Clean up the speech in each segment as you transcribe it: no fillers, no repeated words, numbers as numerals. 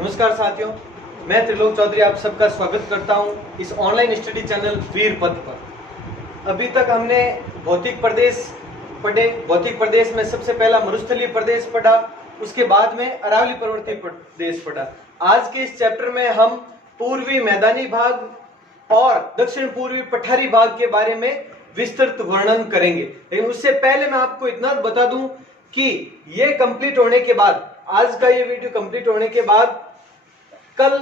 नमस्कार साथियों, मैं त्रिलोक चौधरी आप सबका स्वागत करता हूं इस ऑनलाइन स्टडी चैनल वीर पथ पर। अभी तक हमने भौतिक प्रदेश पढ़े। भौतिक प्रदेश में सबसे पहला मरुस्थलीय प्रदेश पढ़ा, उसके बाद में अरावली पर्वतीय प्रदेश पढ़ा। आज के इस चैप्टर में हम पूर्वी मैदानी भाग और दक्षिण पूर्वी पठारी भाग के बारे में विस्तृत वर्णन करेंगे। लेकिन उससे पहले मैं आपको इतना बता दूं कि ये कंप्लीट होने के बाद, आज का ये वीडियो कंप्लीट होने के बाद कल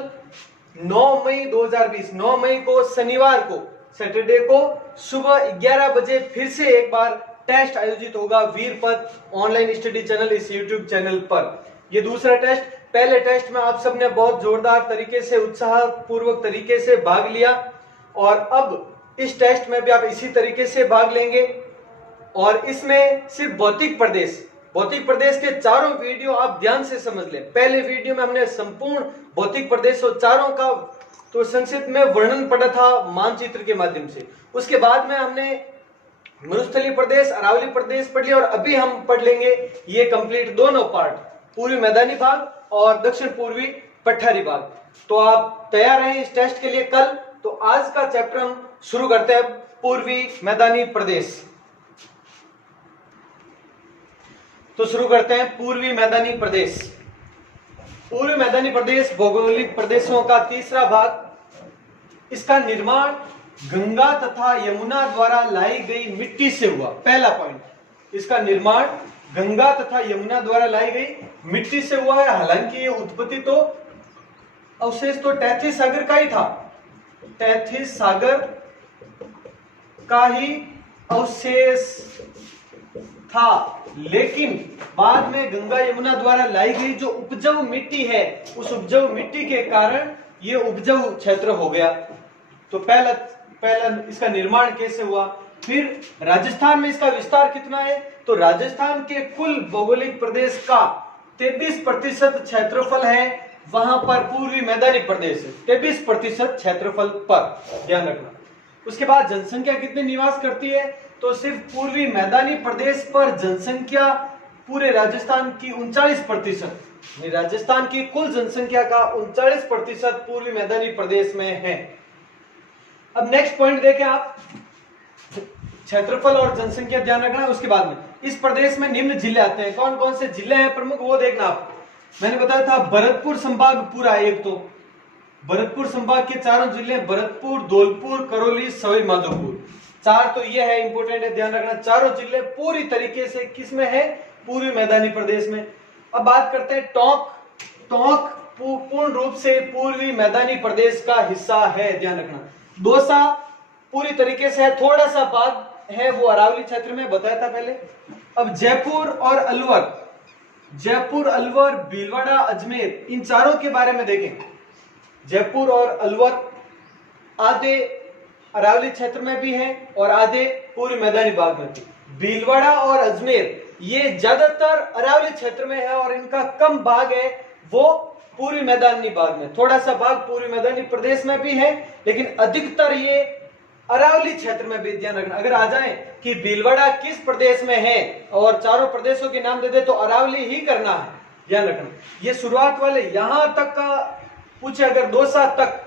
9 मई 2020 9 मई को शनिवार को सैटरडे को सुबह 11 बजे फिर से एक बार टेस्ट आयोजित होगा वीरपथ ऑनलाइन स्टडी चैनल इस यूट्यूब चैनल पर। ये दूसरा टेस्ट, पहले टेस्ट में आप सबने बहुत जोरदार तरीके से, उत्साह पूर्वक तरीके से भाग लिया और अब इस टेस्ट में भी आप इसी तरीके से भाग लेंगे। और इसमें सिर्फ भौतिक प्रदेश के चारों वीडियो आप ध्यान से समझ लें। पहले वीडियो में हमने संपूर्ण भौतिक प्रदेशों चारों का तो संक्षिप्त में वर्णन पढ़ा था मानचित्र के माध्यम से। उसके बाद में हमने मरुस्थलीय प्रदेश, अरावली प्रदेश पढ़ लिया और अभी हम पढ़ लेंगे ये कंप्लीट दोनों पार्ट, पूर्वी मैदानी भाग और दक्षिण पूर्वी पठारी भाग। तो आप तैयार हैं इस टेस्ट के लिए कल? तो आज का चैप्टर हम शुरू करते हैं पूर्वी मैदानी प्रदेश। तो शुरू करते हैं पूर्वी मैदानी प्रदेश। पूर्वी मैदानी प्रदेश भौगोलिक प्रदेशों का तीसरा भाग। इसका निर्माण गंगा तथा यमुना द्वारा लाई गई मिट्टी से हुआ। पहला पॉइंट, इसका निर्माण गंगा तथा यमुना द्वारा लाई गई मिट्टी से हुआ है। हालांकि ये उत्पत्ति तो अवशेष तो टैथिस सागर का ही था, टैथिस सागर का ही अवशेष था, लेकिन बाद में गंगा यमुना द्वारा लाई गई जो उपजाऊ मिट्टी है, उस उपजाऊ मिट्टी के कारण ये उपजाऊ क्षेत्र हो गया। तो पहला इसका निर्माण कैसे हुआ। फिर राजस्थान में इसका विस्तार कितना है, तो राजस्थान के कुल भौगोलिक प्रदेश का 33% क्षेत्रफल है, वहां पर पूर्वी मैदानी प्रदेश है 33% क्षेत्रफल पर, ध्यान रखना। उसके बाद जनसंख्या कितने निवास करती है, तो सिर्फ पूर्वी मैदानी प्रदेश पर जनसंख्या पूरे राजस्थान की 39%, राजस्थान की कुल जनसंख्या का 39% पूर्वी मैदानी प्रदेश में है। अब नेक्स्ट पॉइंट देखें आप, क्षेत्रफल और जनसंख्या ध्यान रखना। उसके बाद में इस प्रदेश में निम्न जिले आते हैं। कौन कौन से जिले हैं प्रमुख, वो देखना आप। मैंने बताया था भरतपुर संभाग पूरा, एक तो भरतपुर संभाग के चारों जिले, भरतपुर, धौलपुर, करौली, सवाई माधोपुर, चार तो ये है, इंपोर्टेंट है, ध्यान रखना। चारों जिले पूरी तरीके से किसमें है, पूर्वी मैदानी प्रदेश में। अब बात करते हैं टोंक। टोंक पूर्ण रूप से पूर्वी मैदानी प्रदेश का हिस्सा है, ध्यान रखना। दौसा पूरी तरीके से है, थोड़ा सा भाग है वो अरावली क्षेत्र में, बताया था पहले। अब जयपुर और अलवर, जयपुर, अलवर, भीलवाड़ा, अजमेर, इन चारों के बारे में देखें। जयपुर और अलवर आधे अरावली क्षेत्र में भी है और आधे पूर्वी मैदानी भाग में भी। भीलवाड़ा और अजमेर ये ज्यादातर अरावली क्षेत्र में है और इनका कम भाग है वो पूर्वी मैदानी भाग में। थोड़ा सा भाग पूर्वी मैदानी प्रदेश में भी है, लेकिन अधिकतर ये अरावली क्षेत्र में भी, ध्यान रखना। अगर आ जाए कि भीलवाड़ा किस प्रदेश में है और चारों प्रदेशों के नाम दे दे तो अरावली ही करना है, ध्यान रखना। ये शुरुआत वाले यहां तक का पूछे, अगर दौसा तक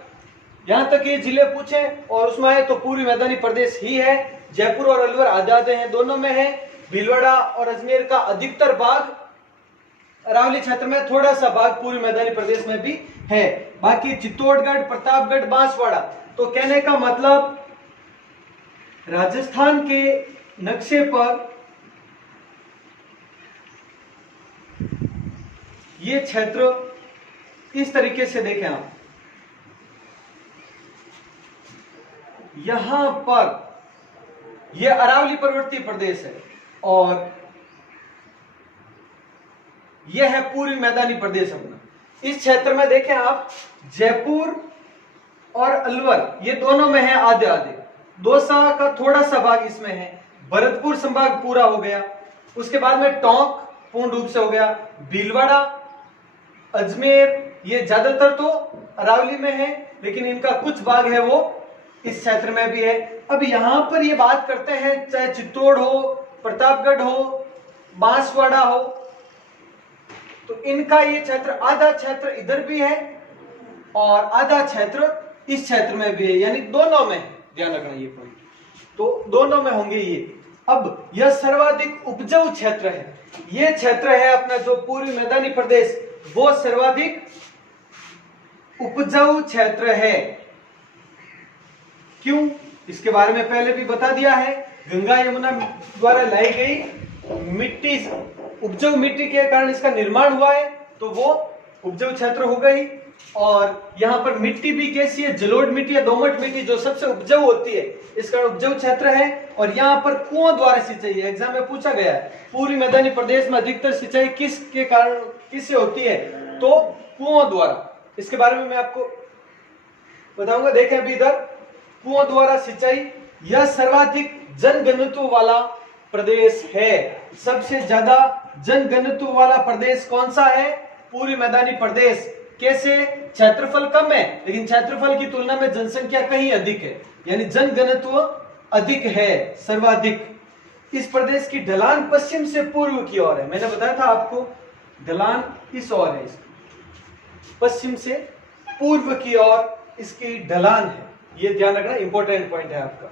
यहां तक ये जिले पूछे और उसमें है तो पूर्वी मैदानी प्रदेश ही है। जयपुर और अलवर आधे आधे हैं, दोनों में है। भीलवाड़ा और अजमेर का अधिकतर भाग अरावली क्षेत्र में, थोड़ा सा भाग पूर्वी मैदानी प्रदेश में भी है। बाकी चित्तौड़गढ़, प्रतापगढ़, बांसवाड़ा, तो कहने का मतलब राजस्थान के नक्शे पर ये क्षेत्र इस तरीके से देखें आप, यहां पर यह अरावली पर्वतीय प्रदेश है और यह है पूर्वी मैदानी प्रदेश अपना। इस क्षेत्र में देखें आप, जयपुर और अलवर ये दोनों में है आधे आधे। दौसा का थोड़ा सा भाग इसमें है। भरतपुर संभाग पूरा हो गया। उसके बाद में टोंक पूर्ण रूप से हो गया। भीलवाड़ा, अजमेर ये ज्यादातर तो अरावली में है, लेकिन इनका कुछ भाग है वो इस क्षेत्र में भी है। अब यहां पर ये बात करते हैं, चाहे चित्तौड़ हो, प्रतापगढ़ हो, बांसवाड़ा हो, तो इनका ये क्षेत्र, आधा क्षेत्र इधर भी है और आधा क्षेत्र इस क्षेत्र में भी है, यानी दोनों में, ध्यान रखना ये पॉइंट, तो दोनों में होंगे ये। अब यह सर्वाधिक उपजाऊ क्षेत्र है, ये क्षेत्र है अपना जो पूर्वी मैदानी प्रदेश, वो सर्वाधिक उपजाऊ क्षेत्र है। क्यों? इसके बारे में पहले भी बता दिया है। गंगा यमुना द्वारा लाई गई मिट्टी, उपजाऊ मिट्टी के कारण इसका निर्माण हुआ है, तो वो उपजाऊ क्षेत्र हो गई। और यहाँ पर मिट्टी भी कैसी है? जलोढ़ मिट्टी या दोमट मिट्टी, जो सबसे उपजाऊ होती है, इसका उपजाऊ क्षेत्र है। और यहाँ पर कुओं द्वारा सिंचाई है, एग्जाम में पूछा गया है, पूर्वी मैदानी प्रदेश में अधिकतर सिंचाई किसके कारण, किससे होती है? तो कुओं द्वारा। इसके बारे में मैं आपको बताऊंगा। देखें अभी इधर, कुओं द्वारा सिंचाई, यह सर्वाधिक जनघनत्व वाला प्रदेश है। सबसे ज्यादा जनघनत्व वाला प्रदेश कौन सा है? पूर्वी मैदानी प्रदेश। कैसे? क्षेत्रफल कम है, लेकिन क्षेत्रफल की तुलना में जनसंख्या कहीं अधिक है, यानी जनघनत्व अधिक है, सर्वाधिक। इस प्रदेश की ढलान पश्चिम से पूर्व की ओर है। मैंने बताया था आपको, ढलान इस ओर है, पश्चिम से पूर्व की ओर इसकी ढलान है। ये ध्यान रखना, इंपॉर्टेंट पॉइंट है आपका,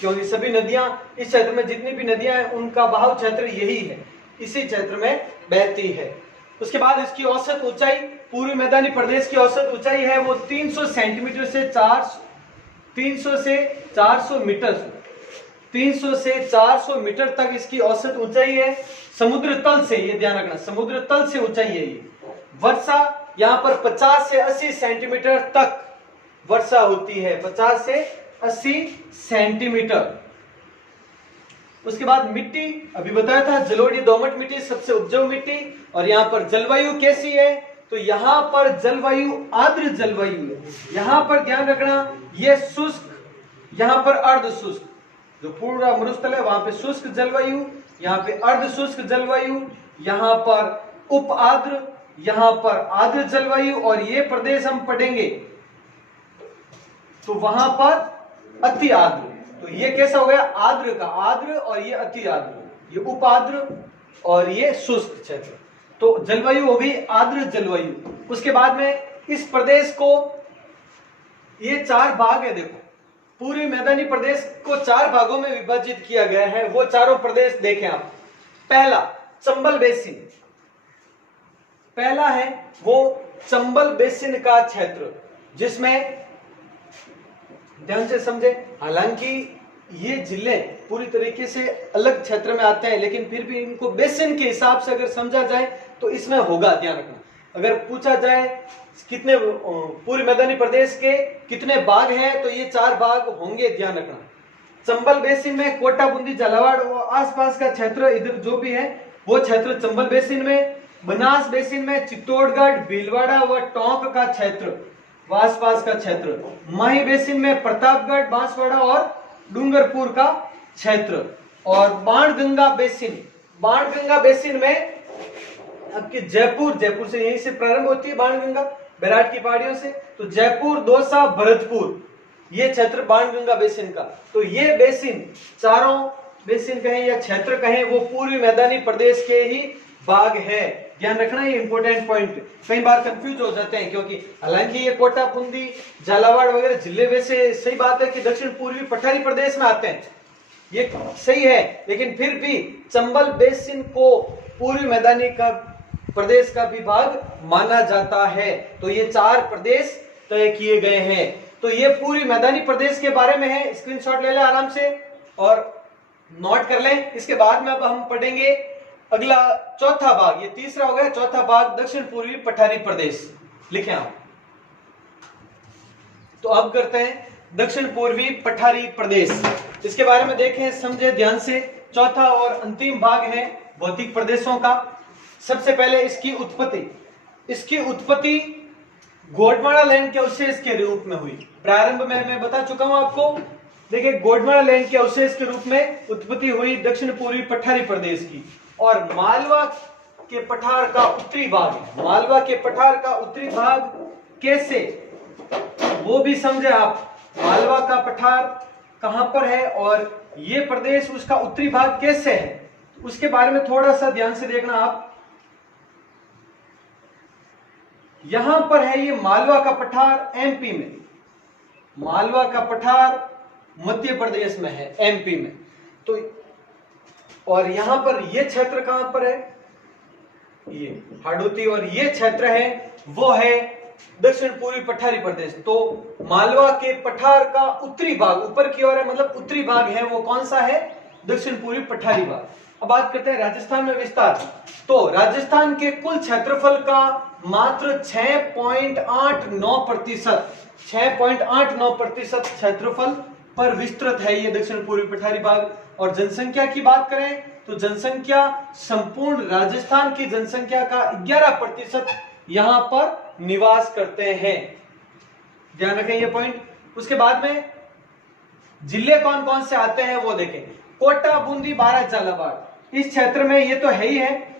क्योंकि सभी नदियां इस क्षेत्र में, जितनी भी नदियां हैं, उनका बहाव क्षेत्र यही है, इसी क्षेत्र में बहती है। उसके बाद इसकी औसत ऊंचाई, पूर्वी मैदानी प्रदेश की औसत ऊंचाई है वो 300 सेंटीमीटर से 300 से 400 मीटर, 300 से 400 मीटर तक इसकी औसत ऊंचाई है समुद्र तल से। ये ध्यान रखना, समुद्र तल से ऊंचाई है ये। वर्षा यहाँ पर 50 से 80 सेंटीमीटर तक वर्षा होती है, 50 से 80 सेंटीमीटर। उसके बाद मिट्टी, अभी बताया था, जलोढ़ी दोमट मिट्टी सबसे उपजाऊ मिट्टी। और यहाँ पर जलवायु कैसी है? तो यहाँ पर जलवायु आर्द्र जलवायु है। यहाँ पर ध्यान रखना, ये शुष्क, यहाँ पर अर्ध शुष्क, जो पूरा मरुस्थल है वहां पे शुष्क जलवायु, यहाँ पे अर्ध शुष्क जलवायु, यहाँ पर उप आर्द्र, यहाँ पर आर्द्र जलवायु। और ये प्रदेश हम पढ़ेंगे तो वहां पर अति आर्द्र। तो ये कैसा हो गया? आर्द्र का आर्द्र, और ये अति आर्द्र, ये उप आर्द्र और ये शुष्क क्षेत्र। तो जलवायु हो गई आर्द्र जलवायु। उसके बाद में इस प्रदेश को, ये 4 भाग है, देखो पूर्वी मैदानी प्रदेश को 4 भागों में विभाजित किया गया है। वो चारों प्रदेश देखें आप। पहला चंबल बेसिन, पहला है वो चंबल बेसिन का क्षेत्र, जिसमें ध्यान से समझे, हालांकि ये जिले पूरी तरीके से अलग क्षेत्र में आते हैं, लेकिन फिर भी इनको बेसिन के हिसाब से अगर समझा जाए तो इसमें होगा, ध्यान रखना। अगर पूछा जाए कितने पूर्वी मैदानी प्रदेश के कितने भाग हैं, तो ये 4 भाग होंगे, ध्यान रखना। चंबल बेसिन में कोटा, बूंदी, झालावाड़ और आसपास का क्षेत्र, इधर जो भी है वो क्षेत्र चंबल बेसिन में। बनास बेसिन में चित्तौड़गढ़, भीलवाड़ा व टोंक का क्षेत्र, आसपास का क्षेत्र। माही बेसिन में प्रतापगढ़, बांसवाड़ा और डूंगरपुर का क्षेत्र। और बाणगंगा बेसिन, बाणगंगा बेसिन में आपके जयपुर, जयपुर से यहीं से प्रारंभ होती है बाणगंगा, बैराट की पहाड़ियों से, तो जयपुर, दौसा, भरतपुर, ये क्षेत्र बाणगंगा बेसिन का। तो ये बेसिन, चारों बेसिन कहें या क्षेत्र कहें, वो पूर्वी मैदानी प्रदेश के ही भाग है। ध्यान रखना, ये इंपॉर्टेंट पॉइंट, कई बार कंफ्यूज हो जाते हैं, क्योंकि हालांकि ये कोटा, बूंदी, झालावाड़ वगैरह जिले वैसे सही बात है कि दक्षिण पूर्वी पठारी प्रदेश में आते हैं, ये सही है, लेकिन फिर भी चंबल बेसिन को पूर्वी मैदानी का प्रदेश का भी भाग माना जाता है। तो ये 4 प्रदेश तय किए गए हैं। तो ये पूर्वी मैदानी प्रदेश के बारे में है, स्क्रीनशॉट ले लें आराम से और नोट कर लें। इसके बाद में अब हम पढ़ेंगे अगला चौथा भाग, ये तीसरा हो गया, चौथा भाग दक्षिण पूर्वी पठारी प्रदेश, लिखें आप। तो अब करते हैं दक्षिण पूर्वी पठारी प्रदेश, इसके बारे में देखें, समझे ध्यान से। चौथा और अंतिम भाग है भौतिक प्रदेशों का। सबसे पहले इसकी उत्पत्ति गोंडवाना लैंड के अवशेष के रूप में हुई। प्रारंभ में मैं बता चुका हूं आपको, देखिए गोंडवाना लैंड के अवशेष के रूप में उत्पत्ति हुई दक्षिण पूर्वी पठारी प्रदेश की। और मालवा के पठार का उत्तरी भाग है, मालवा के पठार का उत्तरी भाग कैसे, वो भी समझे आप। मालवा का पठार कहां पर है और ये प्रदेश, उसका उत्तरी भाग कैसे है, उसके बारे में थोड़ा सा ध्यान से देखना आप। यहां पर है ये मालवा का पठार एमपी में, मालवा का पठार मध्य प्रदेश में है, एमपी में। तो और यहां पर ये क्षेत्र कहां पर है, ये हाडोती, और ये क्षेत्र है वो है दक्षिण पूर्वी पठारी प्रदेश। तो मालवा के पठार का उत्तरी भाग ऊपर की ओर है, मतलब उत्तरी भाग है वो कौन सा है, दक्षिण पूर्वी पठारी भाग। अब बात करते हैं राजस्थान में विस्तार। तो राजस्थान के कुल क्षेत्रफल का मात्र 6.89%, 6.89% क्षेत्रफल पर विस्तृत है ये दक्षिण पूर्वी पठारी भाग। और जनसंख्या की बात करें तो जनसंख्या संपूर्ण राजस्थान की जनसंख्या का 11% यहां पर निवास करते हैं, ध्यान रखें ये पॉइंट। उसके बाद में जिले कौन कौन से आते हैं वो देखें। कोटा, बूंदी, बारां, झालावाड़, इस क्षेत्र में ये तो है ही है,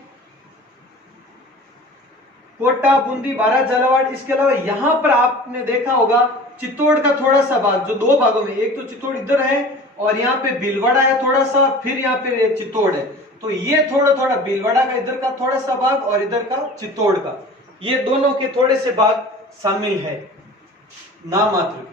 कोटा, बूंदी, बारां, झालावाड़। इसके अलावा यहां पर आपने देखा होगा चित्तौड़ का थोड़ा सा भाग, जो दो भागों में, एक तो चित्तौड़ इधर है और यहाँ पे भीलवाड़ा है थोड़ा सा, फिर यहाँ पे चित्तौड़ है। तो ये थोड़ा थोड़ा भीलवाड़ा का इधर का थोड़ा सा भाग और इधर का चित्तौड़ का, ये दोनों के थोड़े से भाग शामिल है नाम मात्र।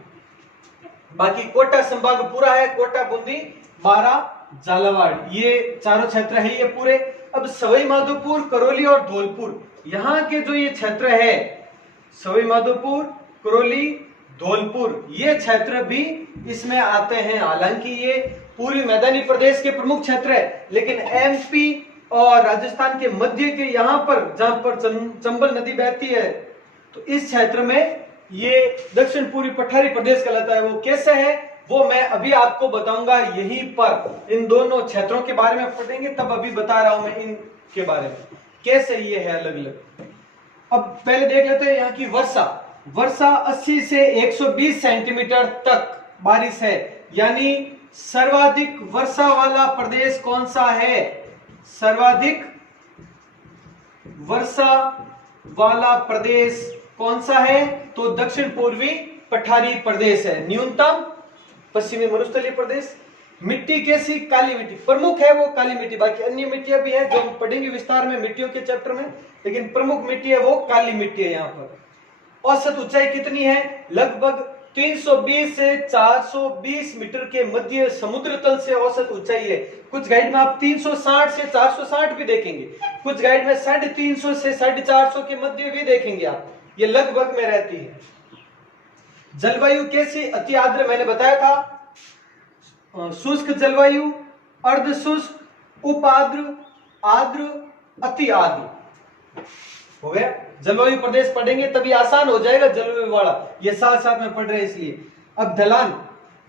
बाकी कोटा संभाग पूरा है, कोटा, बूंदी, बारां, झालावाड़, ये चारों क्षेत्र है ये पूरे। अब सवाई माधोपुर, करौली और धौलपुर, यहाँ के जो ये क्षेत्र है सवाई माधोपुर, करौली, धौलपुर, ये क्षेत्र भी इसमें आते हैं। हालांकि ये पूर्वी मैदानी प्रदेश के प्रमुख क्षेत्र है, लेकिन एमपी और राजस्थान के मध्य के यहाँ पर जहां पर चंबल नदी बहती है, तो इस क्षेत्र में ये दक्षिण पूर्वी पठारी प्रदेश कहलाता है। वो कैसे है वो मैं अभी आपको बताऊंगा, यहीं पर इन दोनों क्षेत्रों के बारे में पढ़ेंगे, तब अभी बता रहा हूं मैं इनके बारे में कैसे ये है अलग अलग। अब पहले देख लेते हैं यहाँ की वर्षा। वर्षा 80 से 120 सेंटीमीटर तक बारिश है, यानी सर्वाधिक वर्षा वाला प्रदेश कौन सा है, सर्वाधिक वर्षा वाला प्रदेश कौन सा है, तो दक्षिण पूर्वी पठारी प्रदेश है। न्यूनतम पश्चिमी मरुस्थलीय प्रदेश। मिट्टी कैसी, काली मिट्टी प्रमुख है वो, काली मिट्टी, बाकी अन्य मिट्टियां भी है जो हम पढ़ेंगे विस्तार में मिट्टियों के चैप्टर में, लेकिन प्रमुख मिट्टी है वो काली मिट्टी है। यहाँ पर औसत ऊंचाई कितनी है, लगभग 320 से 420 मीटर के मध्य समुद्र तल से औसत ऊंचाई है। कुछ गाइड में आप 360 से 460 भी देखेंगे, कुछ गाइड में 350 से 450 के मध्य भी देखेंगे आप, ये लगभग में रहती है। जलवायु कैसी, अति आर्द्र मैंने बताया था, शुष्क जलवायु, अर्ध शुष्क, उप आर्द्र, आर्द्र, अति आर्द्र हो गया। जलवायु प्रदेश पढ़ेंगे तभी आसान हो जाएगा जलवायु वाला, ये साथ साथ में पढ़ रहे हैं इसलिए। अब ढलान,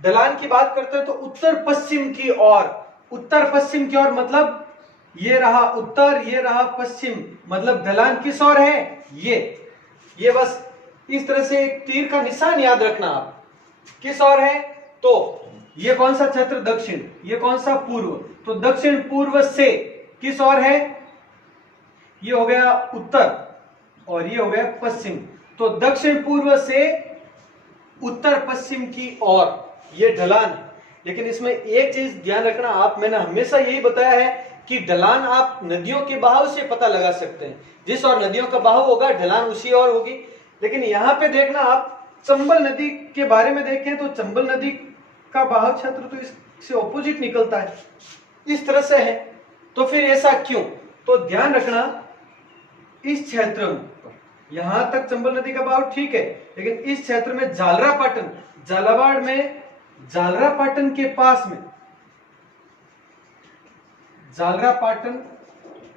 ढलान की बात करते हैं तो उत्तर पश्चिम की ओर, उत्तर पश्चिम की ओर मतलब ये रहा उत्तर, ये रहा पश्चिम, मतलब ढलान किस ओर है, ये बस इस तरह से एक तीर का निशान याद रखना आप, किस ओर है, तो ये कौन सा क्षेत्र, दक्षिण, ये कौन सा, पूर्व, तो दक्षिण पूर्व से किस ओर है, ये हो गया उत्तर और ये हो गया पश्चिम, तो दक्षिण पूर्व से उत्तर पश्चिम की ओर ये ढलान है। लेकिन इसमें एक चीज ध्यान रखना आप, मैंने हमेशा यही बताया है कि ढलान आप नदियों के बहाव से पता लगा सकते हैं, जिस और नदियों का बहाव होगा ढलान उसी ओर होगी। लेकिन यहाँ पे देखना आप, चंबल नदी के बारे में देखें तो चंबल नदी का बहाव क्षेत्र तो इससे ऑपोजिट निकलता है, इस तरह से है, तो फिर ऐसा क्यों, तो ध्यान रखना इस क्षेत्र में यहां तक चंबल नदी का बहाव ठीक है, लेकिन इस क्षेत्र में झालरापाटन, झालावाड़ में झालरापाटन के पास में, झालरापाटन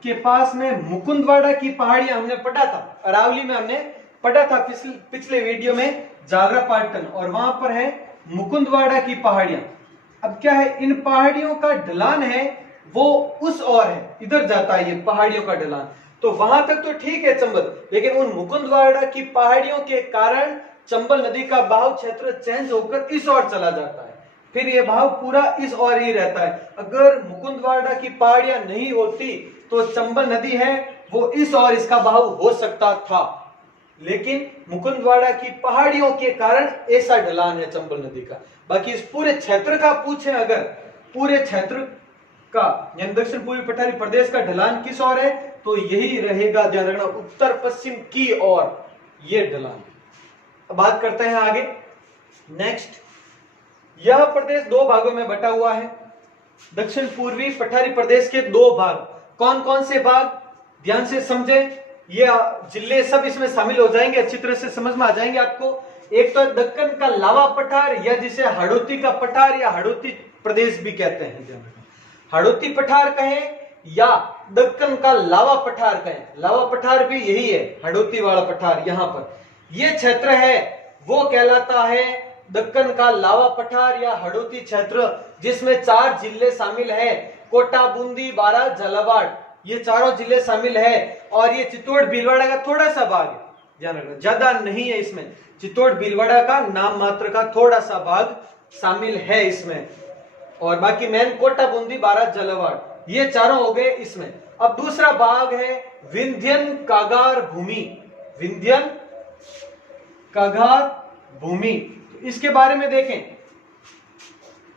के पास में मुकुंदवाड़ा की पहाड़ियां हमने पढ़ा था, अरावली में हमने पढ़ा था पिछले वीडियो में झालरापाटन, और वहां पर है मुकुंदवाड़ा की पहाड़ियां। अब क्या है, इन पहाड़ियों का ढलान है वो उस ओर है, इधर जाता है ये पहाड़ियों का ढलान, तो वहां तक तो ठीक है चंबल, लेकिन उन मुकुंदवाड़ा की पहाड़ियों के कारण चंबल नदी का बहाव क्षेत्र चेंज होकर इस ओर चला जाता है, फिर ये बहाव पूरा इस ओर ही रहता है। अगर मुकुंदवाड़ा की पहाड़ियां नहीं होती तो चंबल नदी है वो इस ओर इसका बहाव हो सकता था, लेकिन मुकुंदवाड़ा की पहाड़ियों के कारण ऐसा ढलान है चंबल नदी का। बाकी इस पूरे क्षेत्र का पूछें अगर, पूरे क्षेत्र का यानी दक्षिण पूर्वी पठारी प्रदेश का ढलान किस ओर है, तो यही रहेगा, ध्यान रखना, उत्तर पश्चिम की ओर, ये ढलान। अब बात करते हैं आगे। नेक्स्ट, यह प्रदेश दो भागों में बटा हुआ है। दक्षिण पूर्वी पठारी प्रदेश के दो भाग, कौन कौन से भाग, ध्यान से समझे, ये जिले सब इसमें शामिल हो जाएंगे, अच्छी तरह से समझ में आ जाएंगे आपको। एक तो दक्कन का लावा पठार, या जिसे हाड़ौती का पठार या हाड़ौती प्रदेश भी कहते हैं। हाड़ौती पठार कहें या दक्कन का लावा पठार कहें, लावा पठार भी यही है, हाड़ौती वाला पठार। यहां पर ये क्षेत्र है वो कहलाता है दक्कन का लावा पठार या हाड़ौती क्षेत्र, जिसमें 4 जिले शामिल है, कोटा, बूंदी, बारां, झालावाड़, ये चारों जिले शामिल है। और ये चित्तौड़ भीलवाड़ा का थोड़ा सा भाग है, ध्यान रखना, ज्यादा नहीं है इसमें, चित्तौड़ भीलवाड़ा का नाम मात्र का थोड़ा सा भाग शामिल है इसमें, और बाकी मेन कोटा, बूंदी, बारां, झालावाड़, ये चारों हो गए इसमें। अब दूसरा भाग है विंध्यन कागार भूमि, विंध्यन कागार भूमि, इसके बारे में देखें।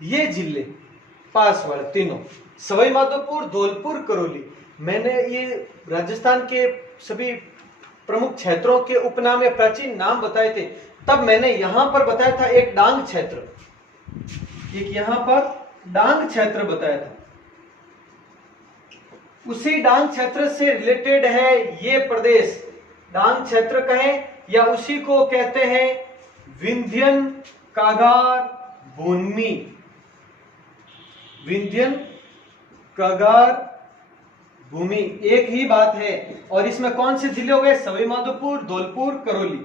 ये जिले पास वाले तीनों, सवाई माधोपुर, धौलपुर, करौली, मैंने ये राजस्थान के सभी प्रमुख क्षेत्रों के उपनाम या प्राचीन नाम बताए थे। तब मैंने यहां पर बताया था एक डांग क्षेत्र, एक यहां पर डांग क्षेत्र बताया था, उसी डांग क्षेत्र से रिलेटेड है ये प्रदेश। डांग क्षेत्र कहें या उसी को कहते हैं विंध्यन कागार भूमि, विंध्यन कागार भूमि एक ही बात है। और इसमें कौन से जिले हो गए, सवाई माधोपुर, धौलपुर, करौली।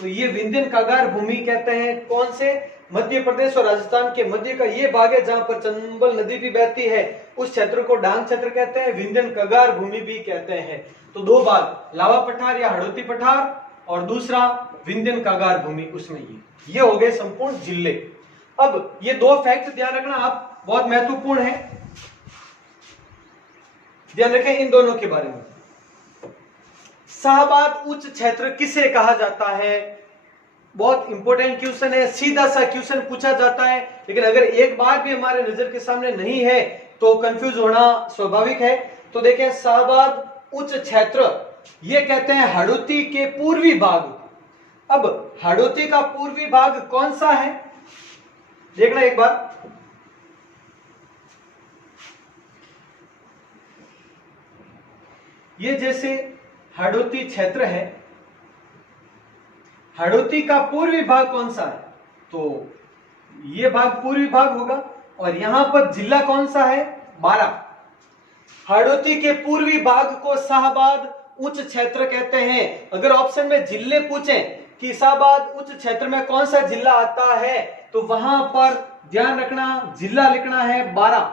तो ये विंध्यन कागार भूमि कहते हैं कौन से, मध्य प्रदेश और राजस्थान के मध्य का ये भाग है जहां पर चंबल नदी भी बहती है, उस क्षेत्र को डांग क्षेत्र कहते हैं, विंध्यन कागार भूमि भी कहते हैं। तो दो भाग, लावा पठार या हाड़ौती पठार, और दूसरा विंध्यन कागार भूमि, उसमें ये हो गए संपूर्ण जिले। अब ये दो फैक्ट ध्यान रखना आप, बहुत महत्वपूर्ण है, ध्यान रखें इन दोनों के बारे में। शाहबाद उच्च क्षेत्र किसे कहा जाता है, बहुत इंपॉर्टेंट क्वेश्चन है, सीधा सा क्वेश्चन पूछा जाता है, लेकिन अगर एक बार भी हमारे नजर के सामने नहीं है तो कंफ्यूज होना स्वाभाविक है। तो देखें, शाहबाद उच्च क्षेत्र ये कहते हैं हाड़ौती के पूर्वी भाग। अब हाड़ौती का पूर्वी भाग कौन सा है, देखना एक बार, ये जैसे हाड़ौती क्षेत्र है, हाड़ौती का पूर्वी भाग कौन सा है, तो ये भाग पूर्वी भाग होगा। और यहां पर जिला कौन सा है, बारां। हाड़ौती के पूर्वी भाग को शाहबाद उच्च क्षेत्र कहते हैं। अगर ऑप्शन में जिले पूछें कि शाहबाद उच्च क्षेत्र में कौन सा जिला आता है, तो वहां पर ध्यान रखना जिला लिखना है बारां।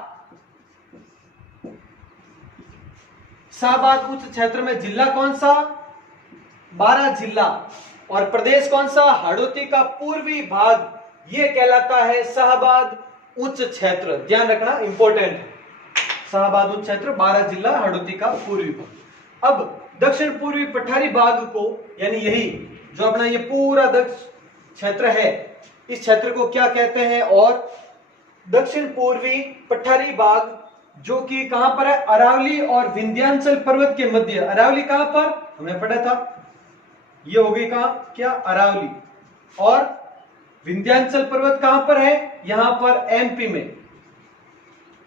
शाहबाद उच्च क्षेत्र में जिला कौन सा, बारां जिला, और प्रदेश कौन सा, हाड़ौती का पूर्वी भाग, ये कहलाता है शाहबाद उच्च क्षेत्र, ध्यान रखना इंपॉर्टेंट है। शाहबाद उच्च क्षेत्र, बारां जिला, हाड़ौती का पूर्वी भाग। अब दक्षिण पूर्वी पठारी भाग को, यानी यही जो अपना ये पूरा दक्षिण क्षेत्र है, इस क्षेत्र को क्या कहते हैं, और दक्षिण पूर्वी पठारी भाग जो कि कहां पर है, अरावली और विंध्याचल पर्वत के मध्य। अरावली कहां पर, हमने पढ़ा था, ये हो गई कहां, क्या, अरावली, और विंध्याचल पर्वत कहां पर है, यहां पर एमपी में,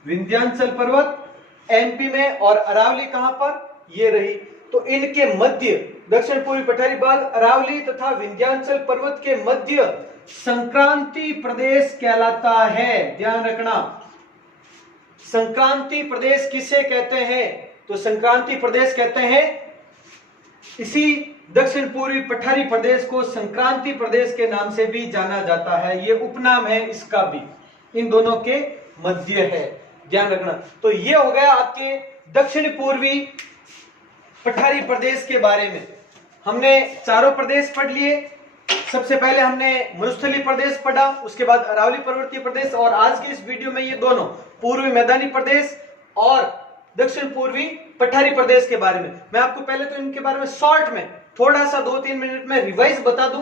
विंध्याचल पर्वत एमपी में, और अरावली कहां पर, ये रही। तो इनके मध्य दक्षिण पूर्वी पठारी भाग अरावली तथा विंध्याचल पर्वत के मध्य संक्रांति प्रदेश कहलाता है, ध्यान रखना। संक्रांति प्रदेश किसे कहते हैं, तो संक्रांति प्रदेश कहते हैं इसी दक्षिण पूर्वी पठारी प्रदेश को संक्रांति प्रदेश के नाम से भी जाना जाता है, ये उपनाम है इसका भी, इन दोनों के मध्य है, ध्यान रखना। तो ये हो गया आपके दक्षिण पूर्वी पठारी प्रदेश के बारे में। हमने चारों प्रदेश पढ़ लिए। सबसे पहले हमने मरुस्थलीय प्रदेश पढ़ा, उसके बाद अरावली पर्वतीय प्रदेश, और आज की इस वीडियो में ये दोनों पूर्वी मैदानी प्रदेश और दक्षिण पूर्वी पठारी प्रदेश के बारे में। मैं आपको पहले तो इनके बारे में शॉर्ट में थोड़ा सा 2-3 मिनट में रिवाइज बता दूं,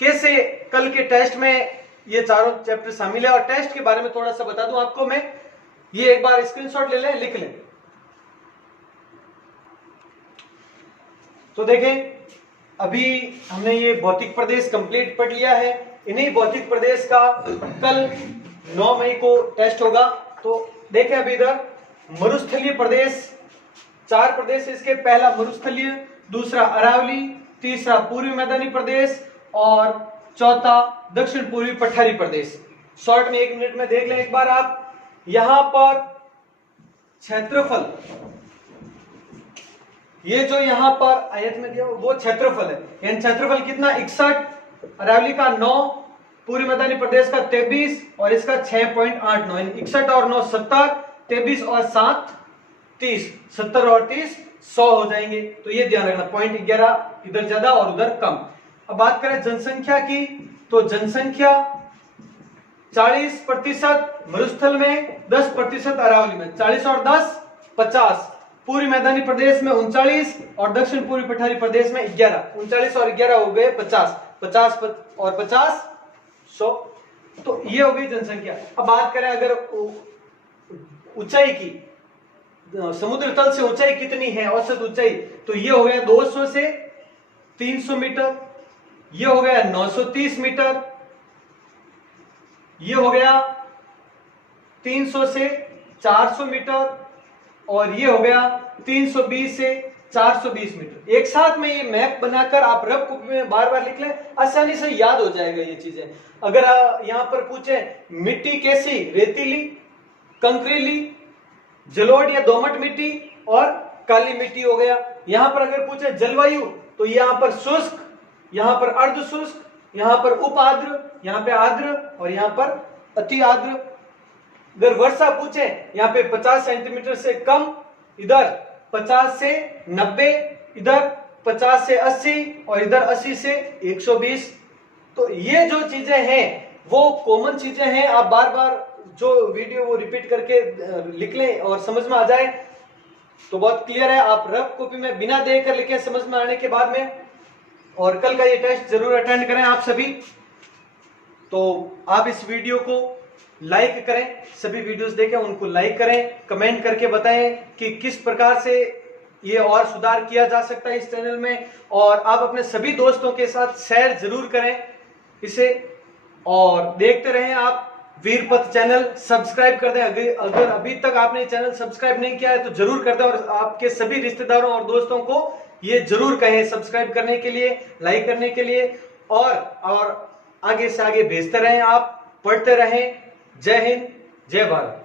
कैसे कल के टेस्ट में ये चारों चैप्टर शामिल है, और टेस्ट के बारे में थोड़ा सा बता दूं आपको मैं। ये एक बार स्क्रीनशॉट ले लें, लिख लें। तो देखें, अभी हमने ये भौतिक प्रदेश कंप्लीट पढ़ लिया है। इन्हीं भौतिक प्रदेश का कल 9 मई को टेस्ट होगा। तो देखें अभी इधर मरुस्थलीय प्रदेश, 4 प्रदेश इसके, पहला मरुस्थलीय, दूसरा अरावली, तीसरा पूर्वी मैदानी प्रदेश और चौथा दक्षिण पूर्वी पठारी प्रदेश। शॉर्ट में 1 मिनट में देख लें एक बार आप। यहां पर क्षेत्रफल, ये जो यहां पर आयत में दिया वो क्षेत्रफल है, यानी क्षेत्रफल कितना 61, अरावली का 9, पूर्वी मैदानी प्रदेश का 23 और इसका 6.89, 61 और 9 70, 23 और 7 30, 70 और 30 100 हो जाएंगे। तो ये ध्यान रखना, 0.11 इधर ज्यादा और उधर कम। अब बात करें जनसंख्या की, तो जनसंख्या 40% मरुस्थल में, 10% अरावली में, 40 और 10 50, पूर्वी मैदानी प्रदेश में 39 और दक्षिण पूर्वी पठारी प्रदेश में 11, 39 और 11 हो गए 50, 50 और 50 100। तो ये हो गई जनसंख्या। अब बात करें अगर ऊंचाई की, समुद्र तल से ऊंचाई कितनी है, औसत ऊंचाई, तो ये हो गया 200 से 300 मीटर, ये हो गया 930 मीटर, ये हो गया 300 से 400 मीटर और ये हो गया 320 से 420 मीटर। एक साथ में ये मैप बनाकर आप रफ कॉपी में बार बार लिख लें, आसानी से याद हो जाएगा ये चीजें। अगर यहां पर पूछे मिट्टी कैसी, रेतीली, कंकरीली, जलोढ़ या दोमट मिट्टी और काली मिट्टी हो गया। यहां पर अगर पूछे जलवायु, तो यहां पर शुष्क, यहां पर अर्ध शुष्क, यहां पर उप आर्द्र, यहां पे आर्द्र और यहां पर अति आर्द्र। अगर वर्षा पूछे, यहाँ पे 50 सेंटीमीटर से कम, इधर 50 से 90, इधर 50 से 80 और इधर 80 से 120। तो ये जो चीजें हैं वो कॉमन चीजें हैं। आप बार बार जो वीडियो वो रिपीट करके लिख लें और समझ में आ जाए तो बहुत क्लियर है। आप रफ कॉपी में बिना देख कर लिखें समझ में आने के बाद में। और कल का ये टेस्ट जरूर अटेंड करें आप सभी। तो आप इस वीडियो को लाइक करें, सभी वीडियोस देखें, उनको लाइक करें, कमेंट करके बताएं कि किस प्रकार से ये और सुधार किया जा सकता है इस चैनल में। और आप अपने सभी दोस्तों के साथ शेयर जरूर करें इसे और देखते रहें आप वीरपथ चैनल। सब्सक्राइब कर दें, अगर अभी तक आपने चैनल सब्सक्राइब नहीं किया है तो जरूर कर दें और आपके सभी रिश्तेदारों और दोस्तों को ये जरूर कहें सब्सक्राइब करने के लिए, लाइक करने के लिए और आगे से आगे भेजते रहें, आप पढ़ते रहें। जय हिंद, जय भारत।